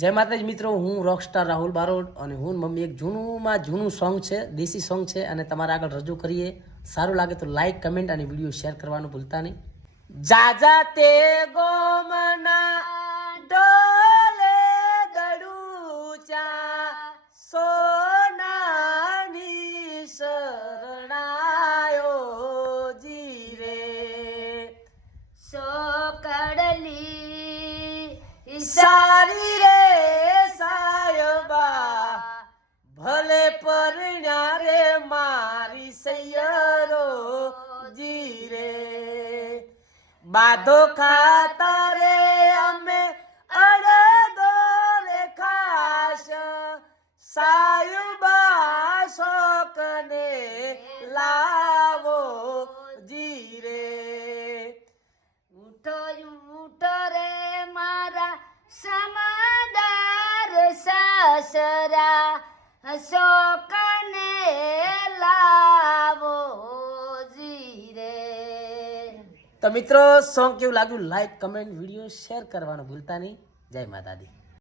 જય માતાજી મિત્રો, હું રોકસ્ટાર રાહુલ બારોટ અને હું મમ્મી એક જૂનું સોંગ છે, દેશી સોંગ છે અને તમારા આગળ રજૂ કરીએ. સારું લાગે તો લાઈક, કમેન્ટ અને વિડીયો શેર કરવાનું ભૂલતા નહીં. જાજા તે ગોમના ડોલે દડુચા સોનાની શરણાયો જીરે સોકડલી સારી રે સાયબા ભલે પરણ્યા રે મારી સૈયરો જીરે બાધો ખાતા રે અમે અડદો રે ખાશ સાયબા શોકને લાવો જીરે ઉઠો ઉઠો રે મારા સમાદાર સાસરા શોકને લાવો જીરે. તો મિત્રો સોંગ કેવું લાગ્યું લાઈક, કમેન્ટ, વિડીયો શેર કરવાનું ભૂલતા નહીં. જય માતાજી.